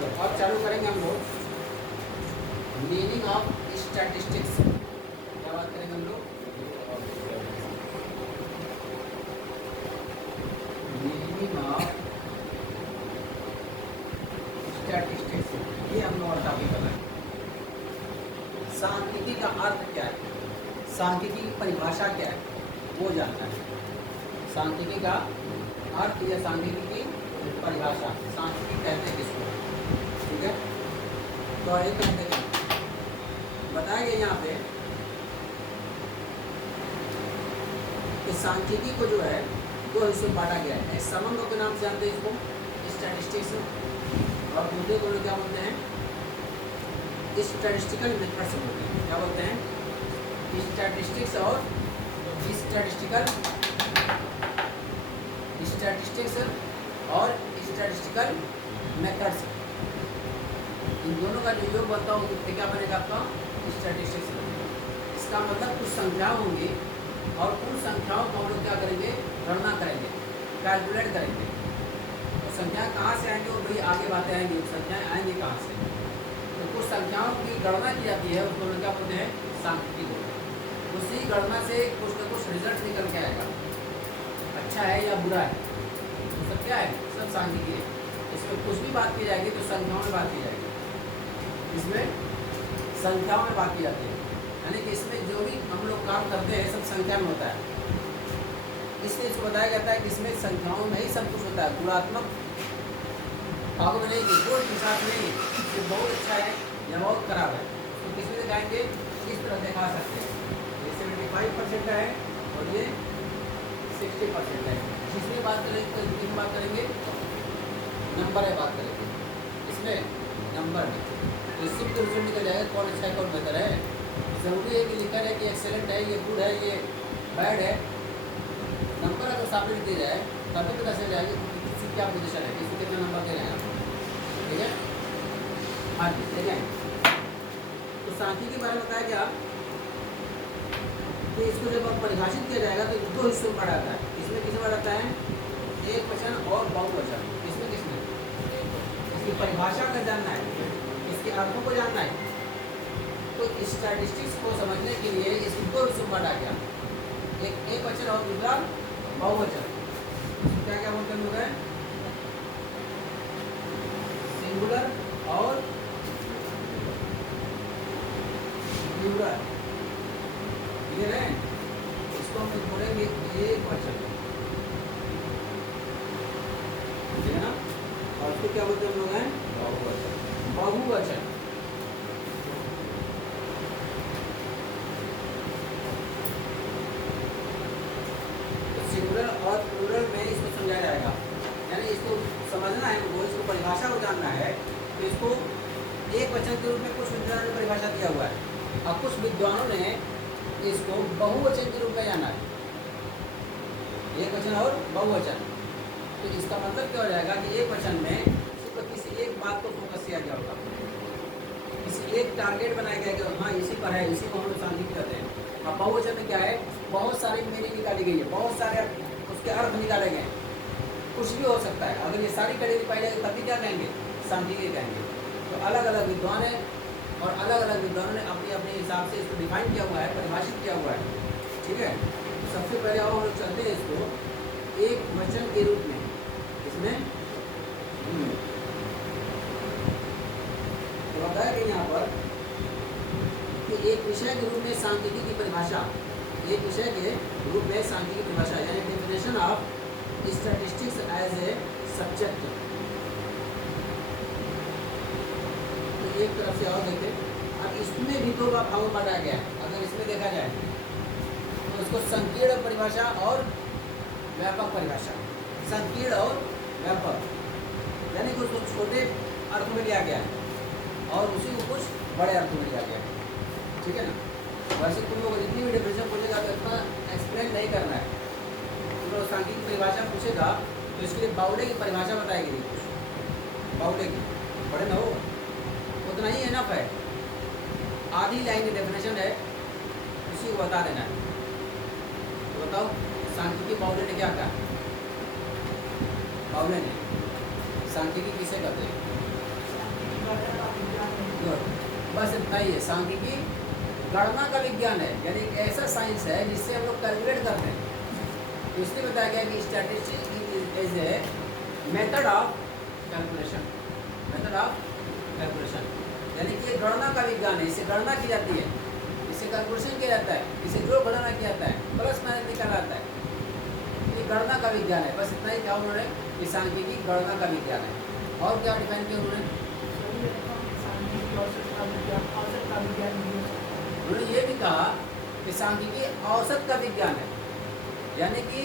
चलो अब चालू करेंगे हम लोग मीनिंग ऑफ स्टैटिस्टिक्स। क्या बात करेंगे हम लोग? मीनिंग ऑफ स्टैटिस्टिक्स, ये हम लोग टॉपिक कर रहे हैं। सांख्यिकी का अर्थ क्या है, सांख्यिकी की परिभाषा क्या है, वो जानना है। सांख्यिकी का अर्थ या सांख्यिकी की परिभाषा, सांख्यिकी कहते हैं किसको, ठीक है। तो एक मिनट देखिए, बताया गया यहाँ पे कि सांख्यिकी को जो है दो हिस्सों में बांटा गया है। समंग के नाम से जानते हैं इसको, स्टैटिस्टिक्स, और दूसरे को क्या बोलते हैं, स्टैटिस्टिकल मेथड्स बोलते हैं। क्या बोलते हैं? स्टैटिस्टिक्स और स्टैटिस्टिकल स्टैटिस्टिकल मेथड्स, इन दोनों का जो योग बनता हो तो क्या बनेगा आपका? स्टैटिस्टिक्स। इसका मतलब कुछ संख्याएं होंगी और उन संख्याओं को हम लोग क्या करेंगे? गणना करेंगे, कैलकुलेट करेंगे। तो संख्याएं कहाँ से आएंगी? वो भाई आगे बातें आएंगी, संख्याएं आएंगी कहाँ से? तो कुछ संख्याओं की गणना की जाती है, उसको क्या बोलते हैं? सांख्यिकी बोलते हैं। उसी गणना से कुछ न कुछ रिजल्ट निकल के आएगा, अच्छा है या बुरा है, तो सब क्या है? सब सांख्यिकी है। इसमें कुछ भी बात की जाएगी तो संख्याओं में बात की जाएगी, इसमें संख्याओं में बात की जाती है, यानी कि इसमें जो भी हम लोग काम करते हैं सब संख्या में होता है। इसलिए इसको बताया जाता है कि इसमें संख्याओं में ही सब कुछ होता है, गुणात्मक भाग में नहीं, कोई हिसाब नहीं कि बहुत अच्छा है या बहुत खराब है। तो किसमें दिखाएंगे? इस तरह दिखा सकते हैं, ये 75% है और ये 60% है। जिसमें बात करेंगे तो किसमें बात करेंगे? नंबर है, बात करेंगे इसमें नंबर में, तो इससे भी तो रिजल्ट निकल जाएगा कौन अच्छा है कौन बेहतर है। जरूरी है कि लिखा है कि एक्सेलेंट है, ये गुड है, ये बैड है। नंबर अगर सामने दिया जाए तभी पता चल जाएगा कि किसी क्या पोजीशन है, किसी कितना नंबर दे रहे हैं आप, ठीक है। हाँ जी, ठीक है। तो सांख्यिकी के बारे में बताया गया कि इसको जब परिभाषित किया जाएगा तो दो हिस्सों में बांटा जाता है। इसमें किसमें बांटा जाता है? एक वचन और बहुवचन। इसमें इसकी परिभाषा का जानना है, इसके अर्थों को जानना है। तो स्टैटिस्टिक्स को समझने के लिए इसको दो हिस्सों में बांटा गया, एक वचन और दूसरा बहुवचन। क्या क्या बोलते हैं लोग हैं? सिंगुलर और प्लूरल, ये है। इसको हम बोलेंगे एक वचन, ठीक है ना। और उसको क्या बोलते हैं हम लोग हैं? बहुवचन। बहुवचन सिंगुलर और प्लूरल में इसको समझाया जाएगा, यानी इसको समझना है, वो इसको परिभाषा को जानना है। तो इसको एक वचन के रूप में कुछ विद्वानों ने परिभाषा दिया हुआ है और कुछ विद्वानों ने इसको बहुवचन के रूप में जाना है, एक वचन और बहुवचन। तो इसका मतलब क्या हो जाएगा कि एक वचन में सिर्फ किसी एक बात को फोकस किया गया होगा, किसी एक टारगेट बनाया गया कि हाँ इसी पर है, इसी को हम लोग सांख्यिकी करते हैं। और बहुवचन में क्या है? बहुत सारी मीनिंग निकाली गई है, बहुत सारे उसके अर्थ निकाले गए, कुछ भी हो सकता है। अगर ये सारी कड़ी पाई जाएगी तभी क्या कहेंगे? सांख्यिकी कहेंगे। तो अलग अलग विद्वान है और अलग अलग विद्वानों ने अपने अपने हिसाब से इसको डिफाइन किया हुआ है, परिभाषित किया हुआ है, ठीक है। सबसे पहले आओ हम लोग चलते हैं इसको एक वचन के रूप में। इसमें तो बताया कि यहाँ पर कि एक विषय के रूप में सांख्यिकी की परिभाषा, एक विषय के रूप में सांख्यिकी की परिभाषा, यानी definition of statistics as a subject. तो एक तरफ से और देखें, अब इसमें भी दो भागों में बांटा गया है। अगर इसमें देखा जाए तो इसको संकीर्ण परिभाषा और व्यापक परिभाषा। संकीर्ण और व्यापक यानी कि उसको छोटे अर्थ में लिया गया है और उसी को कुछ बड़े अर्थ में लिया गया है, ठीक है ना। वैसे तुम लोग जितनी भी डेफिनेशन पूछेगा तो इतना एक्सप्लेन नहीं करना है। तुम लोग सांख्यिकी परिभाषा पूछेगा तो इसके लिए बाउले की परिभाषा बताएगी, बाउले की पढ़े ना हो, उतना ही एनफ है। आधी लाइन की डेफिनेशन है, उसी को बता देना है। तो बताओ सांख्यिकी बाउले ने क्या कहा? बाउले ने सांख्यिकी किसे कहते हैं? बस इतना ही है। सांख्यिकी गणना का विज्ञान है, यानी एक ऐसा साइंस है जिससे हम लोग कैलकुलेट करते हैं। तो इसलिए बताया गया कि statistics is a method of calculation, method of calculation, यानी कि गणना का विज्ञान है। इससे गणना की जाती है, इससे कैलकुलेशन किया जाता है, इससे जोड़ घटाना किया जाता है, प्लस माइनस निकाला जाता है। ये गणना का विज्ञान है। बस इतना ही कहा उन्होंने कि सांख्यिकी गणना का विज्ञान है। और क्या डिफाइन किया उन्होंने? उन्होंने ये भी कहा कि सांख्यिकी औसत का विज्ञान है, यानी कि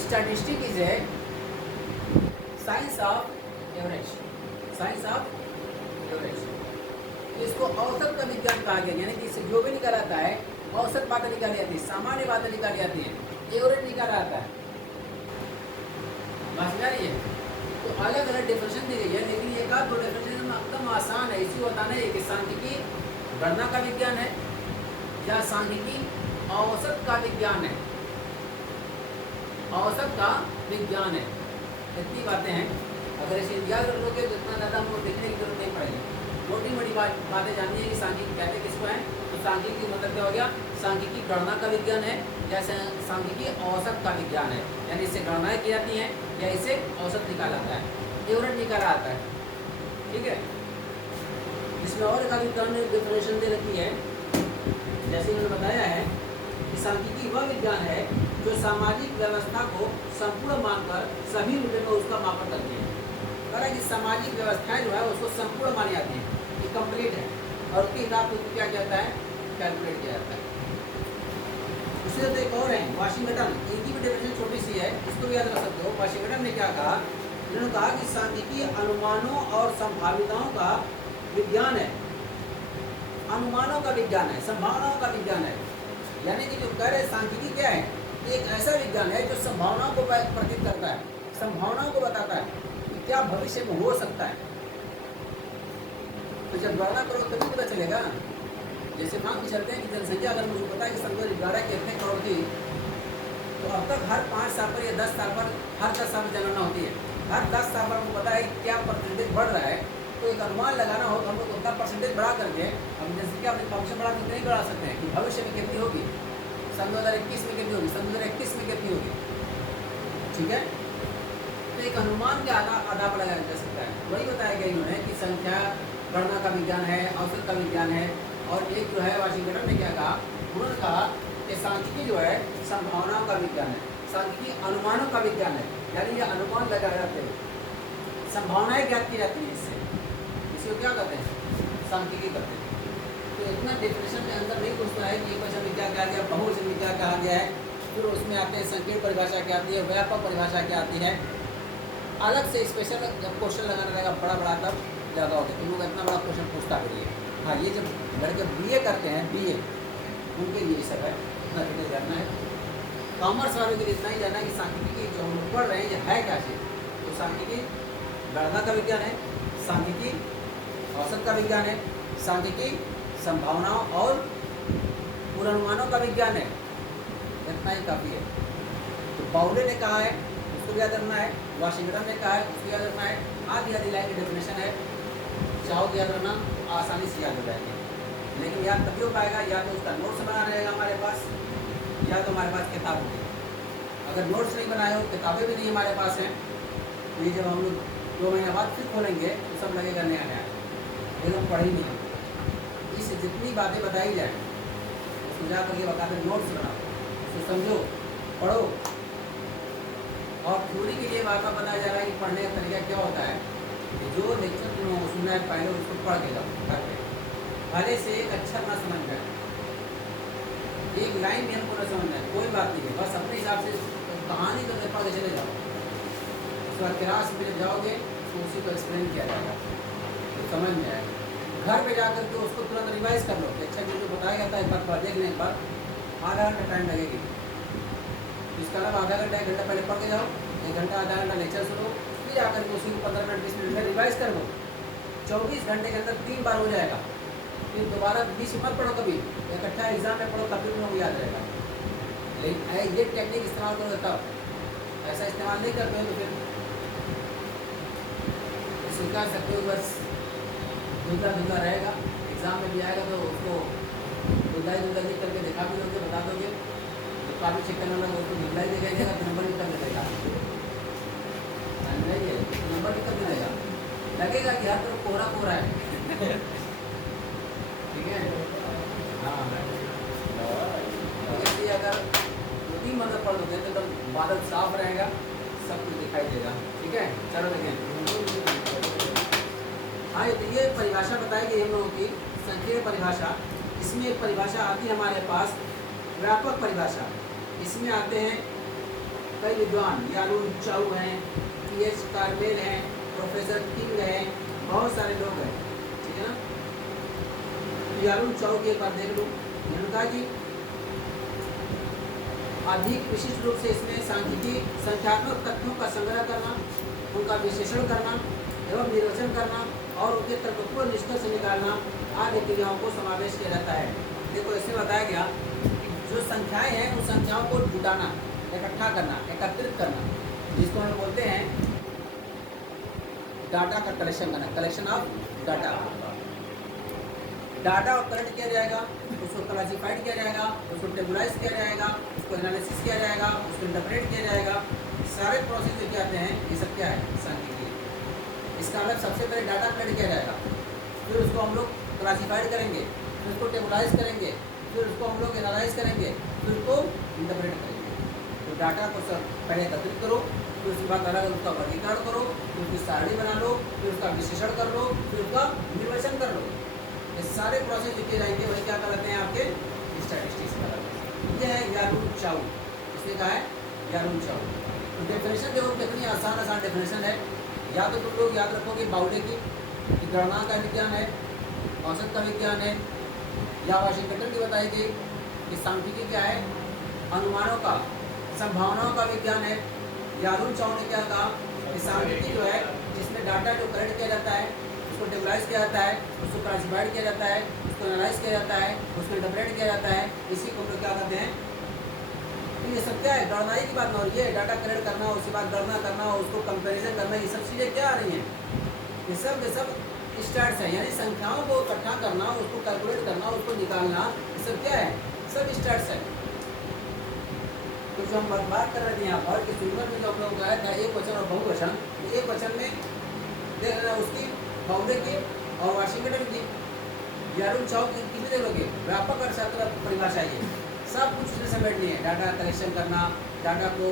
statistic is a science of average, science of average. इसको औसत का विज्ञान कहा गया, यानी कि इससे जो भी निकाला जाता है औसत बातें निकाली जाती है, सामान्य बातें निकाली जाती हैं, एवरेज निकाला जाता है। समझ में आ रही है? तो अलग अलग डेफिनेशन दी गई है, लेकिन एक आध दो डेफिनेशन एकदम आसान है। इसी बताना है कि सांख्यिकी गणना का विज्ञान है या सांख्यिकी औसत का विज्ञान है, औसत का विज्ञान है। इतनी बातें हैं, अगर इसे याद रख लोगे तो इतना ज़्यादा हमको देखने की जरूरत नहीं पड़ेगी। छोटी बड़ी बातें जाननी है कि सांख्यिकी कहते किसको है। तो सांख्यिकी मतलब क्या हो गया? सांख्यिकी गणना का विज्ञान है या सांख्यिकी औसत का विज्ञान है, यानी इससे गणनाएं की जाती हैं या इसे औसत निकाला जाता है, एवरेज निकाला आता है। ठीक है, इसमें और एक आदमी डिफिनेशन दे रखी है, जैसे मैंने बताया है कि सांख्यिकी वह विज्ञान है जो सामाजिक व्यवस्था को संपूर्ण मानकर सभी रूपों में उसका मापन करती है। कह रहा है कि सामाजिक व्यवस्थाएं जो है उसको संपूर्ण मानी जाती है, ये कंप्लीट है, और उसके हिसाब से क्या जाता है? कैलकुलेट किया जाता है। उसी तरह एक और है वाशिंगटन, इनकी भी डेफिनेशन छोटी सी है, इसको भी याद रख सकते हो। वाशिंगटन ने क्या कहा? उन्होंने कहा कि सांख्यिकी अनुमानों और संभाविताओं का विज्ञान है, अनुमानों का विज्ञान है, संभावनाओं का विज्ञान है। यानी कि जो कह रहे सांख्यिकी क्या है? एक ऐसा विज्ञान है जो संभावनाओं को प्रतीत करता है, संभावनाओं को बताता है कि क्या भविष्य में हो सकता है। तो जब गणना करो तभी पता चलेगा। जैसे मान के चलते हैं कि जनसंख्या अगर मुझे पता है कि 2011 की इतने करोड़ थी, तो अब तक हर 5 साल पर या 10 साल पर, हर 10 साल में जनगणना होती है, हर 10 साल पर हमको पता है क्या परसेंटेज बढ़ रहा है। तो एक अनुमान लगाना हो तो हम लोग उतना परसेंटेज बढ़ा करके हम जनसंख्या अपनी पॉपुलेशन बढ़ा कर नहीं बढ़ा सकते हैं कि भविष्य में कितनी होगी, सन 2021 में कितनी होगी, सन 2021 में कितनी होगी। ठीक है, तो एक अनुमान के आधार पर लगाया जा सकता है। वही बताया गया इन्होंने कि संख्या गणना का विज्ञान है, औसत का विज्ञान है। और एक जो है वाशिंगटन ने क्या कहा? उन्होंने कहा कि सांख्यिकी जो है संभावनाओं का विज्ञान है, सांख्यिकी अनुमानों का विज्ञान है, यानी ये अनुमान लगाए जाते हैं, संभावनाएं ज्ञात की जाती हैं। इसको क्या करते हैं? सांख्यिकी करते हैं। तो इतना डेफिनेशन में अंदर नहीं घुसता है कि एकवचन में क्या कहा गया, बहुवचन में क्या कहा गया है। फिर उसमें आते हैं संकीर्ण परिभाषा क्या आती है, व्यापक परिभाषा क्या आती है। अलग से स्पेशल जब क्वेश्चन लगाना रहेगा बड़ा बड़ा तब ज़्यादा होता है। तुम लोग इतना बड़ा क्वेश्चन पूछता करिए। हाँ, ये जब लड़के BA करते हैं, BA उनके लिए सब है, इतना डिटेल जानना है। कॉमर्स वालों के लिए इतना ही जानना है कि सांख्यिकी जो हम लोग पढ़ रहे हैं ये है क्या चीज़। तो सांख्यिकी गणना का विज्ञान है, सांख्यिकी औसत का विज्ञान है, सांख्यिकी संभावनाओं और पूर्वानुमानों का विज्ञान है। इतना ही काफ़ी है। तो पाउले ने कहा है, उसको याद रखना है। वाशिंगटन ने कहा है, उसको याद रखना है। आधी आधी लाइन की डेफिनेशन है, चाहो याद रखना, आसानी से याद हो जाएगी। लेकिन याद तभी हो पाएगा या तो उसका नोट्स बना रहेगा हमारे पास, या तो हमारे पास किताब होगी। अगर नोट्स नहीं बनाए हो, किताबें भी नहीं हमारे पास हैं, तो ये जब हम लोग 2 महीने बाद फिर खोलेंगे तो सब लगेगा नया नया, लेकिन पढ़ ही नहीं। इससे जितनी बातें बताई जाए उसको जा करके बता दें, नोट्स बनाओ, उसको समझो, पढ़ो। और थ्योरी के लिए बार बार बताया जा रहा है कि पढ़ने का तरीका क्या होता है कि जो लेक्चर तुम सुनना है पहले उसको पढ़ के जाओ घर पे, भले से एक अक्षर ना समझ में, एक लाइन भी हमको न समझना है, कोई बात नहीं है, बस अपने हिसाब से कहानी तो पढ़ के चले जाओ। उसके बाद क्लास में जब जाओगे तो उसी को एक्सप्लेन किया जाएगा तो समझ में आएगा। घर पे जाकर के उसको तुरंत रिवाइज कर लो कि अच्छा जो बताया गया था एक बार पढ़ देख लें, एक बार आधा घंटा टाइम लगेगी। इसका अलावा आधा घंटा 1 घंटा पहले पढ़ के जाओ, 1 घंटा आधा घंटा लेक्चर सुनो, फिर आकर के उसी को 15 मिनट 20 मिनट में रिवाइज कर लो। 24 घंटे के अंदर 3 बार हो जाएगा। फिर दोबारा बीच में मत पढ़ो, कभी इकट्ठा एग्जाम में पढ़ो तब भी तुम लोग याद रहेगा। लेकिन ये टेक्निक इस्तेमाल करो तब, ऐसा इस्तेमाल नहीं करते हो तो फिर स्वीकार सकते हो बस धुंधला धुंधला रहेगा, एग्ज़ाम में भी आएगा तो उसको धुंधला ही धुंधला लिख करके दिखा भी दोगे, बता दोगे, तो काफ़ी चेक करने वाला उसको धुंधला ही दिखाई देगा तो नंबर भी कम मिलेगा, नहीं है तो नंबर भी कम मिलेगा, लगेगा कि हर तरफ कोहरा कोहरा है। ठीक है, हाँ, इसलिए अगर 2-3 मंत्र पढ़ लोगे तो एकदम बादल साफ रहेगा, सब कुछ दिखाई देगा। ठीक है, चलो देखें। हाँ, तो ये परिभाषा बताएगी हम लोगों की संक्षेप परिभाषा। इसमें एक परिभाषा आती है हमारे पास, व्यापक परिभाषा। इसमें आते हैं कई विद्वान, यारून चाउ हैं, P.H. कार्मेल हैं, प्रोफेसर किंग हैं, बहुत सारे लोग हैं। ठीक है ना, यारून चाउ के एक बार देख लो। उन्होंने जी अधिक विशिष्ट रूप से इसमें सांख्यिकी संख्यात्मक तथ्यों का संग्रह करना, उनका विश्लेषण करना एवं निर्वचन करना और उनके तर्कपूर्ण निष्कर्ष निकालना आदि क्रियाओं को समावेश किया जाता है। देखो, इसमें बताया गया जो संख्याएं हैं उन संख्याओं को जुटाना, इकट्ठा करना, एकत्रित करना, जिसको हम बोलते हैं डाटा का कलेक्शन करना, कलेक्शन ऑफ डाटा। डाटा और कलेक्ट किया जाएगा, उसको क्लासिफाइड किया जाएगा, उसको टेबुलाइज किया जाएगा, उसको एनालिसिस किया जाएगा, उसको इंटरप्रेट किया जाएगा। सारे प्रोसेस जो क्या आते हैं, ये सब क्या है, सांख्यिकी। इसका मतलब सबसे पहले डाटा कलेक्ट किया जाएगा, फिर उसको हम लोग क्लासिफाइड करेंगे, फिर उसको टेबुलाइज करेंगे, फिर उसको हम लोग एनालाइज करेंगे, फिर उसको इंटरप्रेट करेंगे। तो डाटा को सब पहले एकत्रित करो, फिर उसके बाद अलग उसका वर्गीकरण करो, फिर उसकी सारणी बना लो, फिर उसका विश्लेषण कर लो, फिर उसका निर्वचन कर लो। ये सारे प्रोसेस जो किए जाएंगे वही क्या कहलाते हैं, आपके स्टैटिस्टिक्स कहलाते हैं। ये है यारून चाउ, इसने कहा है यारून चाउ। तो डेफिनेशन देखो कितनी आसान आसान डेफिनेशन है। या तो तुम लोग याद रखोगे बाउले की गणना का विज्ञान है, औसत का विज्ञान है, या वाशिंगटन की बताएगी कि सांख्यिकी क्या है, अनुमानों का, संभावनाओं का विज्ञान है। यारून चाउ ने क्या कहा कि सांख्यिकी जो है जिसमें डाटा जो कलेक्ट किया जाता है, उसको टेबलाइज किया जाता है, उसको क्लासिफाइड किया जाता है, उसको एनालाइज किया जाता है, उसको इंटरप्रेट किया जाता है, इसी को हम लोग क्या कहते हैं। तो ये सब क्या है, गणनाई की बात हो रही है। डाटा कलेक्ट करना, उसके बाद गणना करना, उसको कंपैरिजन करना, ये सब चीज़ें क्या आ रही हैं, ये सब स्टैट्स है। यानी संख्याओं को इकट्ठा करना, उसको कैलकुलेट करना, उसको निकालना, ये सब क्या है, सब स्टैट्स है। तो जो हम बात कर रहे थे यहाँ पर कि शुरुआत में जो हम लोग आया था एक वचन और बहुवचन, एक वचन में देख रहे उसकी बाउले की और वाशिंगटन की, यारून चाउ की कितनी देर होगी, व्यापक अर्थशास्त्र परिभाषा ये सब कुछ उसने समेटनी है। डाटा कलेक्शन करना, डाटा को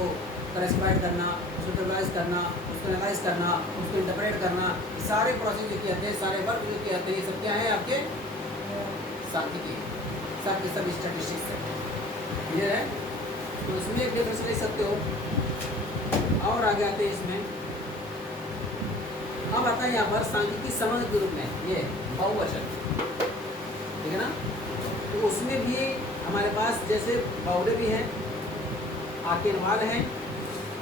क्लासिफाइड करना, उसको टेबलाइज करना, उसको एनालाइज करना, उसको इंटरप्रेट करना, सारे प्रोसेस जो किए जाते हैं, सारे वर्क जो किए जाते हैं, ये सब क्या है आपके सांख्यिकी, सब सब स्टैटिस्टिक्स है। क्लियर है, तो उसमें एक डेफिनेशन ले सकते हो। और आगे आते हैं इसमें, अब आता है यहाँ पर सांख्यिकी संबंध के रूप में ये बहुवचन, ठीक है ना। तो उसमें भी हमारे पास जैसे बाउले भी हैं, आकेनवाल हैं,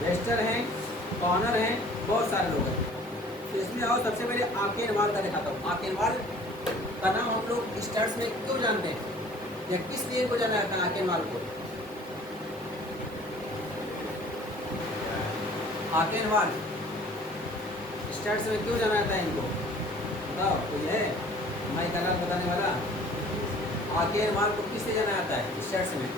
वेस्टर हैं, कॉर्नर हैं, बहुत सारे लोग हैं। तो इसमें आओ सबसे पहले आकेनवाल का दिखाता हूँ। आकेनवाल का नाम हम लोग स्टैट्स में क्यों जानते हैं, या किस लिए को जाना जाता है आकेनवाल को। आकेनवाल स्टैट्स में क्यों जाना जाता है इनको, बताओ कोई है, मैं कल बताने वाला। आकेनवाल को किस लिए जाना जाता है स्टैट्स में,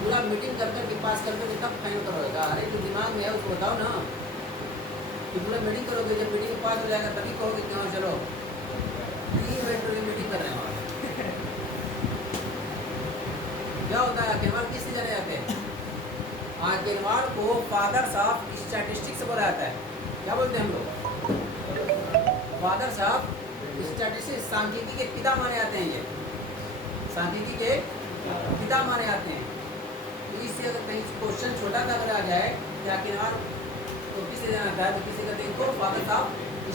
पूरा मीटिंग कर करके पास कर करके तब फाइनल करोगे। अरे जो दिमाग में है उसको बताओ ना, कि पूरा मीटिंग करोगे, जब मीटिंग में पास हो जाएगा तभी कहोगे कि हाँ चलो 3 मिनट में मीटिंग कर रहे हैं। क्या होता है, आकेनवाल किस लिए जाने जाते हैं, आकेनवाल को फादर्स ऑफ स्टैटिस्टिक्स बोला जाता है। क्या बोलते हैं हम लोग, फादर्स ऑफ स्टैटिस्टिक्स, सांख्यिकी के पिता माने जाते हैं। ये सांख्यिकी के पिता माने जाते हैं। तो इससे अगर कहीं क्वेश्चन छोटा सा अगर आ जाए कि आकेनवाल को किसे जाना था, तो किसे कहते हैं, इनको फादर्स ऑफ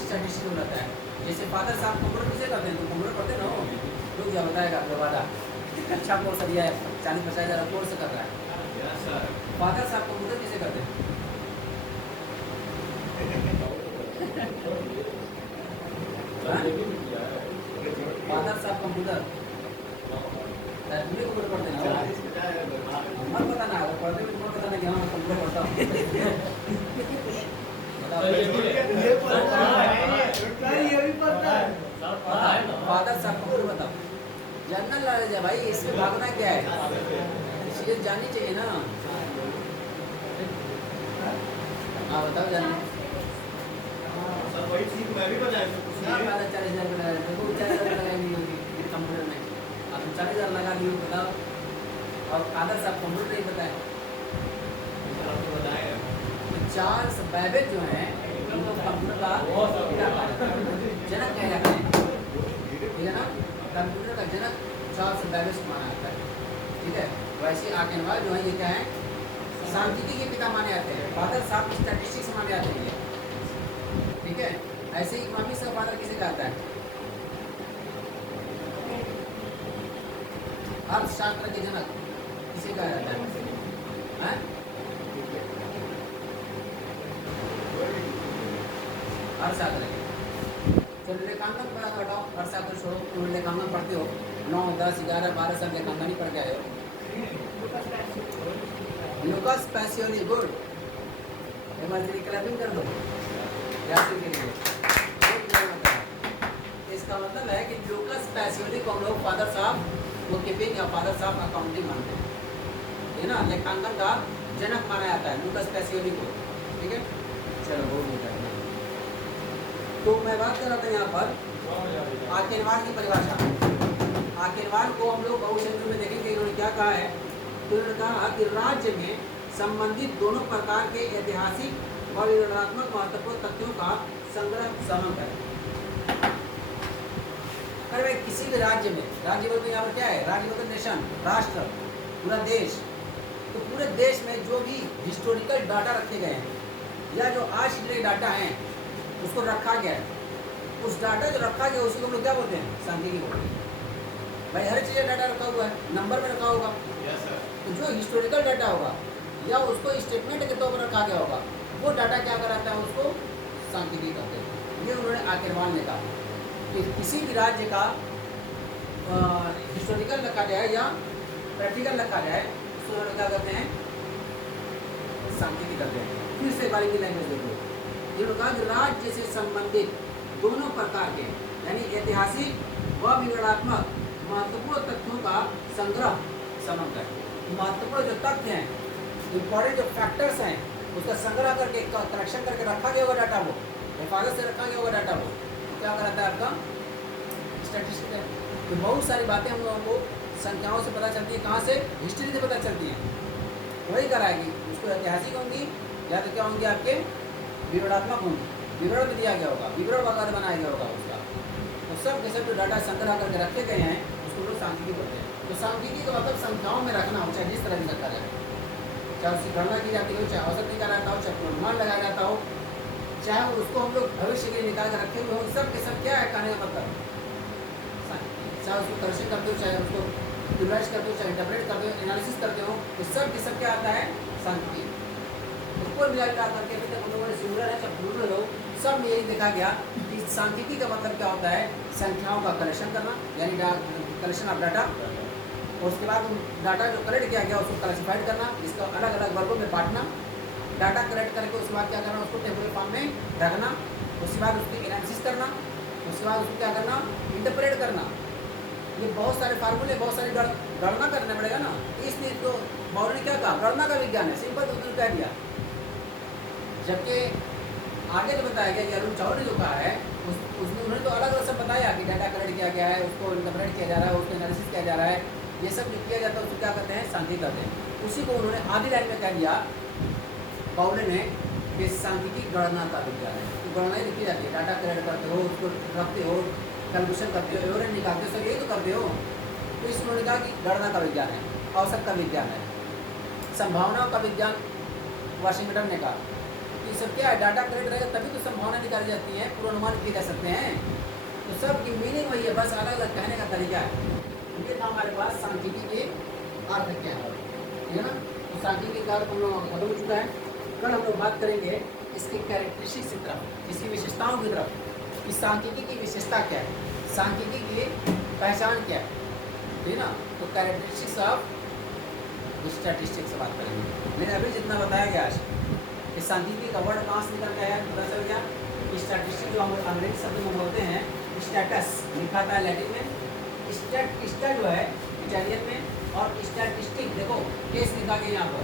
स्टैटिस्टिक्स बोला जाता है। जैसे फादर्स ऑफ कंप्यूटर किसे कहते हैं, तो कंप्यूटर पढ़ते ना हो, लोग क्या बताएगा प्रभादा अच्छा कोर्स दिया है, 40-50 हज़ार कोर्स कर रहा है। फादर साहब कंप्यूटर किसे करते हैं, फादर साहब कंप्यूटर कंप्यूटर पढ़ते हैं, मत बताना, पढ़ते भी मत बताना कि हाँ कंप्यूटर पढ़ता हूँ। फादर साहब को बताओ, जनरल नॉलेज है भाई, इसमें भागना क्या है, चीजें जाननी चाहिए ना। हाँ बताओ जानना। वही चीज मैं भी बताया था। 40,000 रुपये लगा, देखो 40,000 लगाएंगे कंप्यूटर में, अब 40,000 लगा दिए बताओ। और फादर साहब कंप्यूटर नहीं बताए, चार्ल्स बेबेज जो है उनको कंप्यूटर का जनक कहा जाता है, ठीक है ना, कंप्यूटर का जनक चार्ल्स बेबेज को माना जाता है, ठीक है। वैसे आकेनवाल जो है ये क्या है, सांख्यिकी के पिता माने जाते हैं, फादर साहब स्टैटिस्टिक्स माने जाते हैं, ठीक है। ऐसे ही इकोनॉमिक्स का फादर किसे कहता है, अर्थशास्त्र के जनक किसे कहा जाता है, हैं? अर्थशास्त्र के, चलो लेखांकन पढ़ा हटाओ, अर्थशास्त्र छोड़ो, तुम लेखांकन पढ़ते हो, 9, 10, 11, 12 सब लेखांकन ही पढ़ के आए हो। लुकास पैसियोली, गुड, इमर्जरी क्लबिंग कर दो यासी के लिए। इसका मतलब है कि लुकास पैसियोली को हम लोग फादर साहब वो कीपिंग या फादर साहब अकाउंटिंग मानते हैं, है ना, लेखांकन का जनक माना जाता है लुकास पैसियोली को, ठीक है। चलो बहुत बढ़िया। तो मैं बात कर रहा था यहाँ पर आकेनवाल की परिभाषा। आकेनवाल को हम लोग बहुशब्द में देखेंगे, इन्होंने क्या कहा है, तो इन्होंने कहा कि राज्य में संबंधित दोनों प्रकार के ऐतिहासिक और विवरणात्मक महत्वपूर्ण तथ्यों का संग्रह समग्र है। अरे भाई किसी भी राज्य में, राज्य बोलते यहाँ पर क्या है, राज्य बोलते नेशन, राष्ट्र, पूरा देश, तो पूरे देश में जो भी हिस्टोरिकल डाटा रखे गए हैं या जो आज के डाटा हैं उसको रखा गया है, उस डाटा जो रखा गया उसको हम लोग क्या बोलते हैं, सांख्यिकी बोलते हैं। भाई हर चीज़ डाटा रखा हुआ है, नंबर में रखा होगा, तो जो हिस्टोरिकल डाटा होगा या उसको स्टेटमेंट के तौर पर रखा गया होगा वो डाटा क्या कराता है, उसको सांख्यिकी कहते हैं। ये उन्होंने आकेनवाल ने कहा कि किसी भी राज्य का हिस्टोरिकल रखा जाए या प्रैक्टिकल रखा जाए उसको उन्होंने क्या करते हैं, सांख्यिकी करते हैं। फिर से बारी की लैंग्वेज देखो, जिन्होंने कहा कि राज्य से संबंधित दोनों प्रकार के यानी ऐतिहासिक व विवरणात्मक महत्वपूर्ण तथ्यों का संग्रह समग्र है। महत्वपूर्ण जो तथ्य हैं, इंपॉर्टेंट जो फैक्टर्स हैं, उसका संग्रह करके कलेक्शन करके रखा गया होगा डाटा, वो हिफाजत से रखा गया होगा डाटा, वो क्या कराता है आपका स्टैटिस्टिक्स है। तो बहुत सारी बातें हम लोगों को संख्याओं से पता चलती है, कहाँ से, हिस्ट्री से पता चलती है, वही कराएगी, उसको ऐतिहासिक होंगी या तो क्या होंगी आपके विवरणात्मक होंगी, विवरण भी दिया गया होगा, विवरण वगैरह बनाया गया होगा उसका, तो सब के सब जो डाटा संग्रह करके रखे गए हैं उसको लोग सांख्यिकी बोलते हैं। तो सांख्यिकी का मतलब संख्याओं में रखना हो, चाहे जिस तरह भी रखा जाए, चाहे उसकी गणना की जाती हो, चाहे औसत निकाला जाता हो, चाहे अनुमान लगाया जाता हो, चाहे उसको हम लोग भविष्य के लिए निकाल कर रखे हुए हो, सब के सब क्या है कहने का मतलब, चाहे उसको करेक्शन करते हो, चाहे उसको रिवाइज करते हो, चाहे इंटरप्रेट करते हो, एनालिसिस करते हो, तो सब के सब क्या आता है, सांख्यिकी। उसको मिला करके अभी तक हम लोगों ने सिंगुलर है चाहे प्लूरल हो, सब में यही देखा गया कि सांख्यिकी का मतलब क्या होता है, संख्याओं का कलेक्शन करना यानी कलेक्शन ऑफ डाटा, और उसके बाद डाटा जो कलेक्ट किया गया उसको क्लासिफाइड करना, इसको अलग अलग वर्गों में बांटना, डाटा कलेक्ट करके उसके बाद क्या करना, उसको टेबल फॉर्म में रखना, उसके बाद उसकी एनालिसिस करना, उसके बाद उसको क्या करना, इंटरप्रेट करना। ये बहुत सारे फार्मूले, बहुत सारी गणना करना पड़ेगा ना, इसलिए तो मौर्य ने क्या कहा, गणना का विज्ञान है, सिंपल तो कह दिया। जबकि आगे जो बताया गया कि अरुण चौधरी ने जो कहा है उसमें उन्होंने तो अलग अलग सब बताया कि डाटा कलेक्ट किया गया है, उसको इंटरप्रेट किया जा रहा है, उसको एनालिसिस किया जा रहा है, ये सब जो किया जाता है उसको क्या करते हैं, सांख्यिकी करते हैं। उसी को उन्होंने आधी लाइन में कह दिया बाउले ने कि सांख्यिकी गणना का विज्ञान है। तो गणना ही लिखी जाती है, डाटा कलेक्ट करते हो, उसको रखते हो, कैलकुलेशन करते हो, एवरेज निकालते हो, सब यही तो करते हो। तो इसमें उन्होंने कहा कि गणना का विज्ञान है, औसत का विज्ञान है, संभावनाओं का विज्ञान वाशिंगटन ने कहा। ये सब क्या है, डाटा कलेक्ट रहेगा तभी तो संभावना निकाली जाती है, पूर्वानुमान किए जा सकते हैं। तो सब की मीनिंग वही है, बस अलग अलग कहने का तरीका है। ये था हमारे पास सांख्यिकी के अर्थ क्या है, ठीक है ना। तो सांख्यिकी का अर्थ हम लोग खत्म हो चुका है। कल हम लोग बात करेंगे इसकी कैरेक्टरिस्टिक्स की तरफ, इसकी विशेषताओं की तरफ, कि सांख्यिकी की विशेषता क्या है, सांख्यिकी की पहचान क्या है, ठीक है ना। तो कैरेक्टरिस्टिक्स ऑफ स्टैटिस्टिक्स से बात करेंगे। मैंने अभी जितना बताया गया आज कि सांख्यिकी का वर्ड कहाँ से निकल गया है, पता चल गया। स्टैटिस्टिक जो हम अंग्रेजी शब्द में बोलते हैं स्टेटस लिखा था लैटिन में, स्टैट जो है इटालियन में, और स्टैटिस्टिक देखो केस लिखा गया यहाँ पर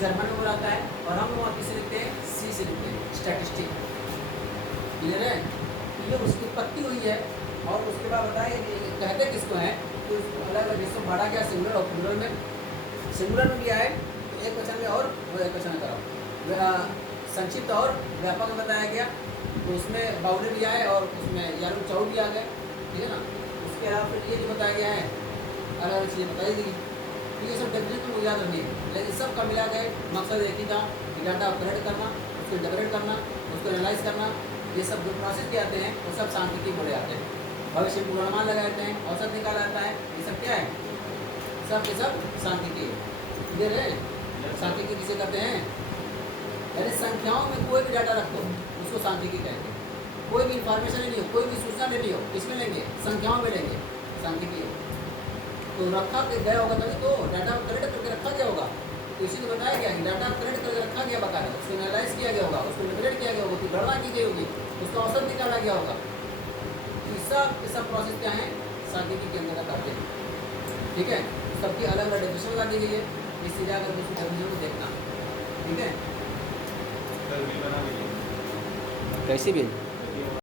जर्मन में बोलाता है, और हम लोग किसे लिखते हैं, सी से लिखते हैं स्टैटिस्टिक। क्लियर है, ये उसकी उत्पत्ति हुई है। और उसके बाद बताया कि कहते किसको है, तो अलग अलग जिसको बांटा गया सिंगुलर और प्लूरल में। सिंगुलर में क्या है, एक वचन में और वो एक वचन में कराओ, संक्षिप्त और व्यापक में बताया गया, तो उसमें बाउले भी आए और उसमें यारू चौड़ भी आ गए, ठीक है ना। उसके अलावा फिर ये जो बताया गया है अलग अलग चीज़ें बताई गई, तो ये सब डेफिनेट में याद रखनी है, लेकिन सबका मिला गए मकसद एक ही था कि डाटा कलेक्ट करना, उसको इंटरप्रेट करना, उसको एनालाइज करना, ये सब जो प्रोसेस किए जाते हैं वो सब सांख्यिकी बोले जाते हैं। भविष्य में पूर्वानुमान लगाए जाते हैं, औसत निकाला जाता है, ये सब क्या है, सब ये सब सांख्यिकी है। क्लियर है, सांख्यिकी किसे कहते हैं, यानी संख्याओं में कोई भी डाटा रखो उसको सांख्यिकी कहते हैं। कोई भी इंफॉर्मेशन लेनी हो, कोई भी सूचना लेनी हो, किसमें लेंगे, संख्याओं में लेंगे, सांख्यिकी है। तो रखा गया होगा तभी तो डाटा कलेक्ट करके रखा गया होगा, तो इसी को बताया गया कि डाटा कलेक्ट करके रखा गया बकायदा, उसको एनालाइज किया गया होगा, उसको इंटरप्रेट किया गया होगा, उसकी गणना की गई होगी, उसका औसत निकाला गया होगा। ये सब प्रोसेस क्या है, सांख्यिकी के अंदर आते हैं। ठीक है, सबकी अलग अलग डेफिनेशन लगा दी गई है, इससे जाकर उस डेफिनेशन को देखना। ठीक है, कैसी भी